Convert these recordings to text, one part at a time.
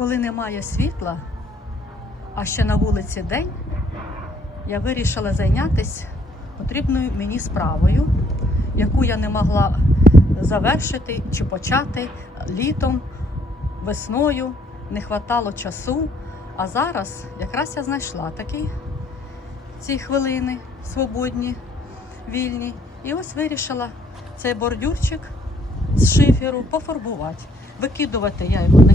Коли немає світла, а ще на вулиці день, я вирішила зайнятися потрібною мені справою, яку я не могла завершити чи почати літом, весною, не хватало часу. А зараз якраз я знайшла такі ці хвилини свободні, вільні. І ось вирішила цей бордюрчик з шиферу пофарбувати. Викидувати я його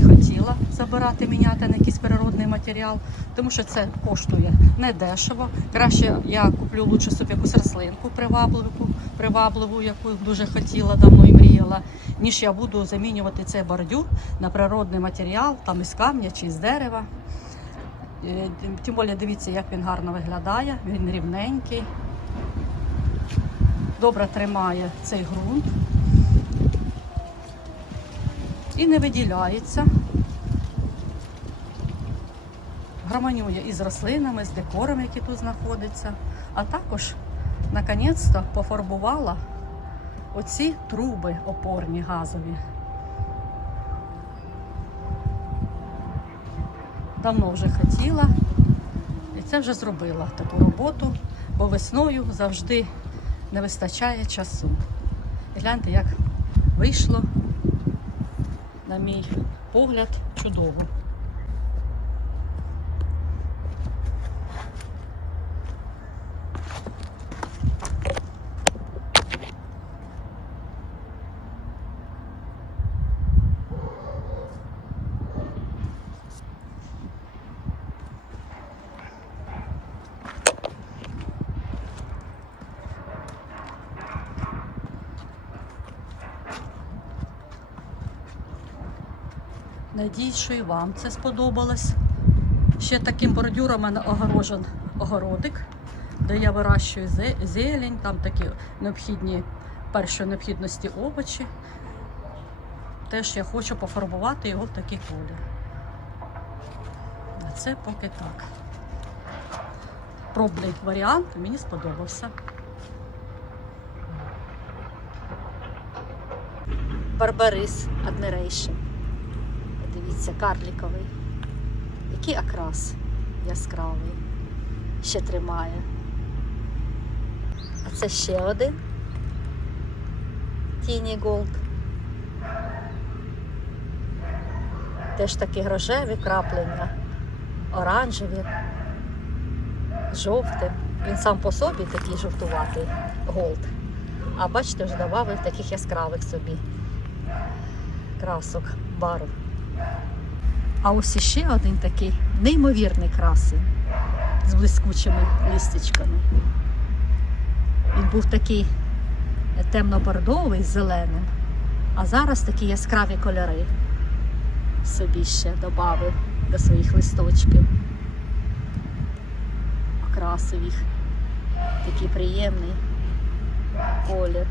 хотіла, забирати, міняти на якийсь природний матеріал, тому що це коштує не дешево. Краще я куплю лучше собі якусь рослинку привабливу, привабливу, яку дуже хотіла, давно і мріяла, ніж я буду замінювати цей бордюр на природний матеріал, там із камня чи з дерева. Е, Тим більше дивіться, як він гарно виглядає, він рівненький, добре тримає цей ґрунт і не виділяється. Гармонює із рослинами, з декором, який тут знаходиться. А також, наконець-то, пофарбувала оці труби опорні газові. Давно вже хотіла і це вже зробила таку роботу, бо весною завжди не вистачає часу. І гляньте, як вийшло, на мій погляд, чудово. Надіюсь, що і вам це сподобалось. Ще таким бордюром у мене огорожен огородик, де я вирощую зелень, там такі необхідні першої необхідності овочі. Теж я хочу пофарбувати його в такий колір. А це поки так. Пробний варіант мені сподобався. Барбарис Admiration. Дивіться, карліковий. Який окрас яскравий. Ще тримає. А це ще один. Тіні Голд. Теж такі рожеві краплення, оранжеві, жовтим. Він сам по собі такий жовтуватий голд. А бачите, вже додав таких яскравих собі красок, барв. А ось іще один такий неймовірний красень з блискучими листячками. Він був такий темно-бордовий зеленим, а зараз такі яскраві кольори собі ще додав до своїх листочків. Окрасив їх. Такий приємний колір.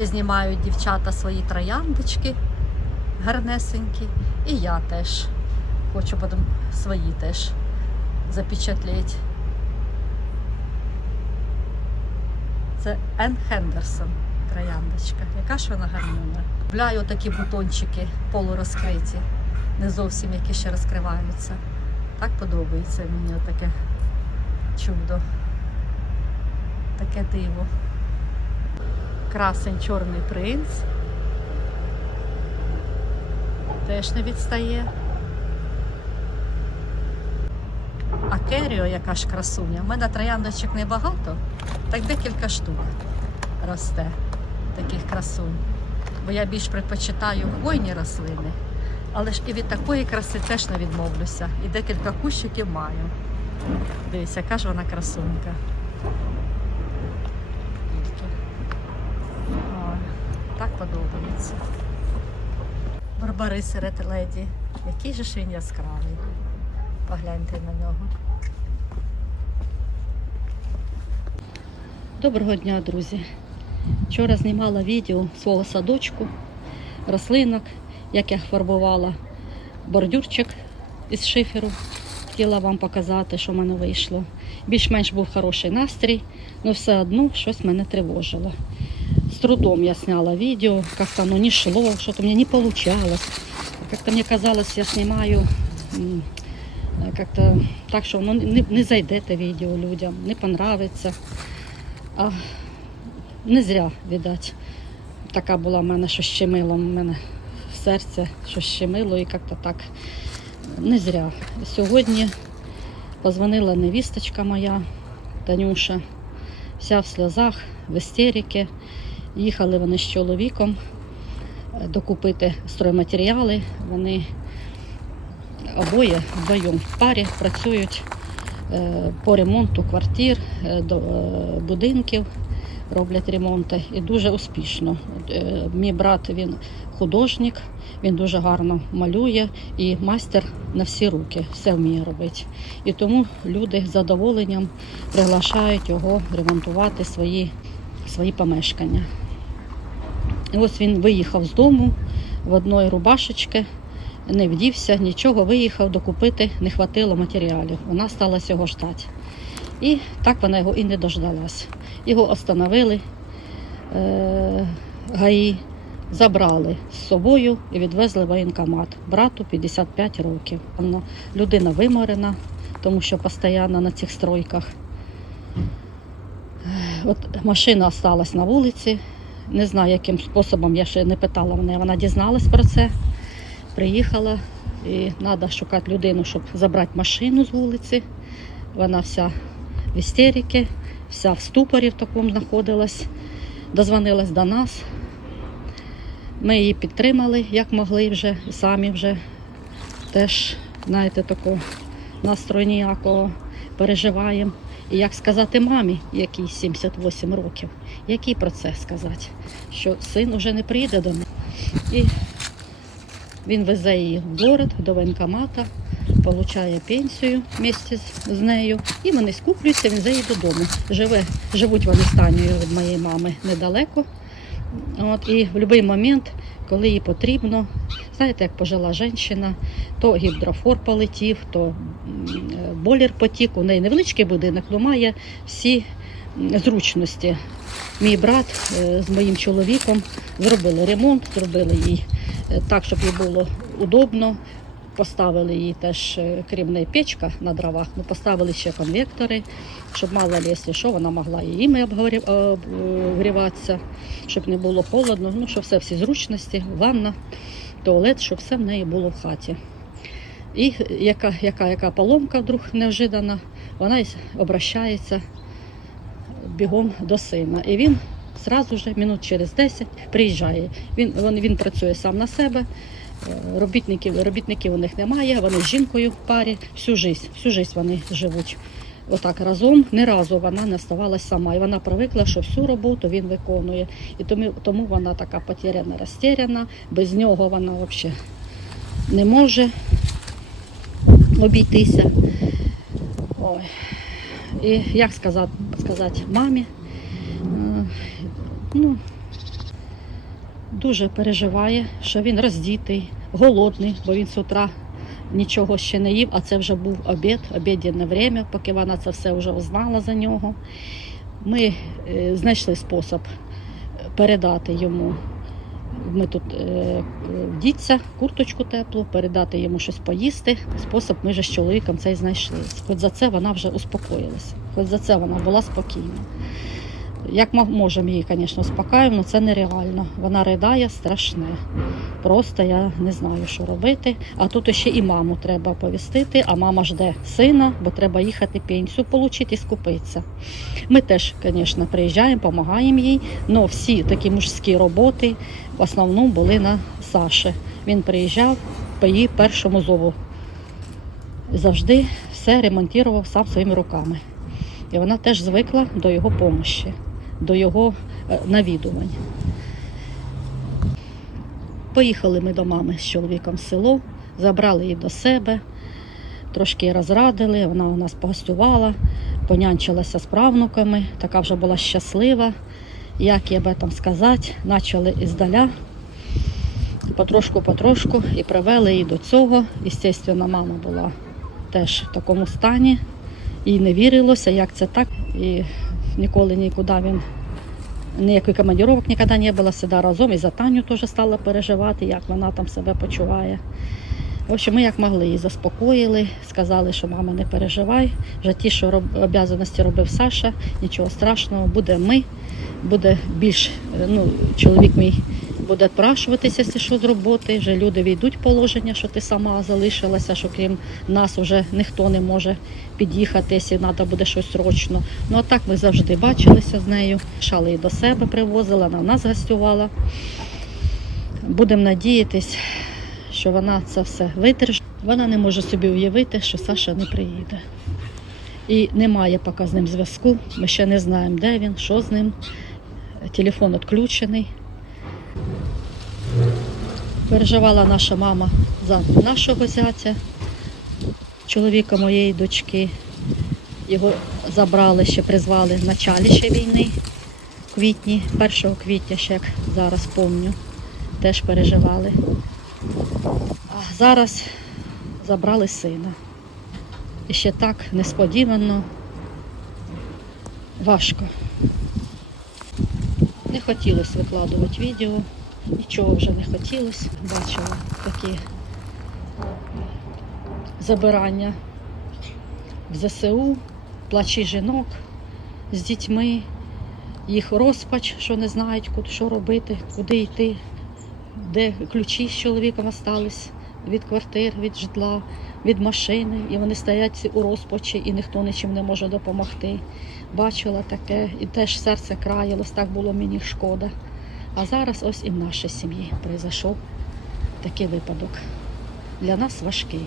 Знімають дівчата свої трояндочки гарнесенькі. І я теж хочу потім свої теж запечатлеть. Це Ен Хендерсон трояндочка. Яка ж вона гарнюна. Купляю такі бутончики полурозкриті, не зовсім які ще розкриваються. Так подобається мені таке чудо, таке диво. Красень чорний принц. Теж не відстає. А Керіо, яка ж красуня. У мене трояндочок небагато, так декілька штук росте таких красунь. Бо я більш предпочитаю хвойні рослини. Але ж і від такої краси теж не відмовлюся. І декілька кущиків маю. Дивіться, яка ж вона красунька. Так подобається. Барбарис Ред Леді. Який же ж він яскравий. Погляньте на нього. Доброго дня, друзі. Вчора знімала відео свого садочку, рослинок, як я фарбувала бордюрчик із шиферу. Хотіла вам показати, що в мене вийшло. Більш-менш був хороший настрій, але все одно щось мене тривожило. З трудом я сняла видео, как-то оно не шло, что-то у меня не получалось. Как-то мне казалось, я снимаю как-то так, що воно не, не зайде те відео людям, не понравиться. А не зря, видать. Така була в мене, що щемило в мене в серце, що щемило і як-то так не зря. Сьогодні позвонила невісточка моя, Танюша, вся в сльозах, в істерики. Їхали вони з чоловіком е, докупити стройматеріали. Вони обоє вдвоєм в парі працюють е, по ремонту квартир, е, будинків, роблять ремонти і дуже успішно. Е, Мій брат він художник, він дуже гарно малює і майстер на всі руки, все вміє робити. І тому люди з задоволенням приглашають його ремонтувати свої, свої помешкання. І ось він виїхав з дому в одної рубашечки, не вдівся, нічого, виїхав докупити, не хватило матеріалів. Вона стала його ждати. І так вона його і не дождалась. Його остановили, е- ГАІ, забрали з собою і відвезли в воєнкомат. Брату 55 років. Людина виморена, тому що постійно на цих стройках. От машина осталась на вулиці. Не знаю, яким способом, я ще не питала мене. Вона дізналась про це, приїхала і треба шукати людину, щоб забрати машину з вулиці. Вона вся в істериці, вся в ступорі в такому знаходилась, дозвонилась до нас. Ми її підтримали, як могли вже, самі вже теж, знаєте, такого настрою ніякого переживаємо. І як сказати мамі, якій 78 років, який про це сказати, що син уже не прийде до мене. І він везе її в город до воєнкомата, отримує пенсію вместе з, нею, і вони скуплюються, він її додому. Живе, живуть вони з від моєї мами недалеко. От, і в будь-який момент, коли їй потрібно, знаєте, як пожила жінка, то гідрофор полетів, то е, болір потік. У неї невеличкий будинок, але має всі зручності. Мій брат е, з моїм чоловіком зробили ремонт, зробили їй е, так, щоб їй було удобно. Поставили їй теж, е, крім неї, печка на дровах, ну, поставили ще конвектори, щоб мало ли, що, вона могла і іми обгріватися, щоб не було холодно, ну, щоб все всі зручності, ванна, туалет, щоб все в неї було в хаті. І яка, яка, яка поломка вдруг неожиданна, вона обращається бігом до сина. І він зразу ж, минут через 10, приїжджає. Він, він, він працює сам на себе. Е, Робітників, робітників у них немає, вони з жінкою в парі всю життя, всю життя вони живуть отак разом. Ні разу вона не оставалась сама. І вона привикла, що всю роботу він виконує. І тому, тому вона така потеряна, розтеряна, без нього вона взагалі не може обійтися. Ой. І як сказати, сказати мамі, е, ну, дуже переживає, що він роздітий, голодний, бо він з утра нічого ще не їв, а це вже був обід, обідне время, поки вона це все вже знала за нього. Ми е, знайшли спосіб передати йому. Ми тут е, вдіться, курточку теплу, передати йому щось поїсти. Спосіб ми вже з чоловіком цей знайшли. Хоч за це вона вже успокоїлася, хоч за це вона була спокійна. Як ми можемо її, звісно, успокаюємо, але це нереально. Вона ридає страшне. Просто я не знаю, що робити. А тут ще і маму треба повістити, а мама жде сина, бо треба їхати пенсію отримати і скупитися. Ми теж, звісно, приїжджаємо, допомагаємо їй, але всі такі мужські роботи в основному були на Саші. Він приїжджав по її першому зову. Завжди все ремонтував сам своїми руками. І вона теж звикла до його помощі, до його е, навідувань. Поїхали ми до мами з чоловіком в село, забрали її до себе, трошки розрадили, вона у нас погостювала, понянчилася з правнуками, така вже була щаслива. Як їй об этом сказати, почали іздаля, потрошку-потрошку і привели її до цього. Звісно, мама була теж в такому стані, їй не вірилося, як це так. І ніколи нікуди він ніякої командировок ніколи не було, завжди разом. І за Таню теж стала переживати, як вона там себе почуває. В общем, ми як могли її заспокоїли, сказали, що мама не переживай. Вже ті, що роб... обов'язаності робив Саша, нічого страшного, буде ми, буде більш, е, ну, чоловік мій буде відпрашуватися, якщо що з роботи. Вже люди війдуть в положення, що ти сама залишилася, що крім нас вже ніхто не може під'їхати, якщо треба буде щось срочно. Ну а так ми завжди бачилися з нею. Шали її до себе привозила, вона нас гостювала. Будемо надіятись, що вона це все видержить. Вона не може собі уявити, що Саша не приїде. І немає поки з ним зв'язку. Ми ще не знаємо, де він, що з ним. Телефон відключений. Переживала наша мама за нашого зятя, чоловіка моєї дочки. Його забрали ще, призвали в началі ще війни, квітні, 1 квітня, ще як зараз помню, теж переживали. А зараз забрали сина. І ще так несподівано, важко. Не хотілося викладувати відео, нічого вже не хотілося. Бачила такі забирання в ЗСУ, плачі жінок з дітьми, їх розпач, що не знають, куди що робити, куди йти, де ключі з чоловіком остались від квартир, від житла, від машини, і вони стоять у розпачі, і ніхто нічим не може допомогти. Бачила таке, і теж серце краялось, так було мені шкода. А зараз ось і в нашій сім'ї прийшов такий випадок. Для нас важкий.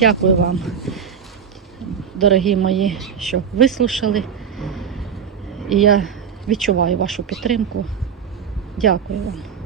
Дякую вам, дорогі мої, що вислушали. І я відчуваю вашу підтримку. Дякую вам.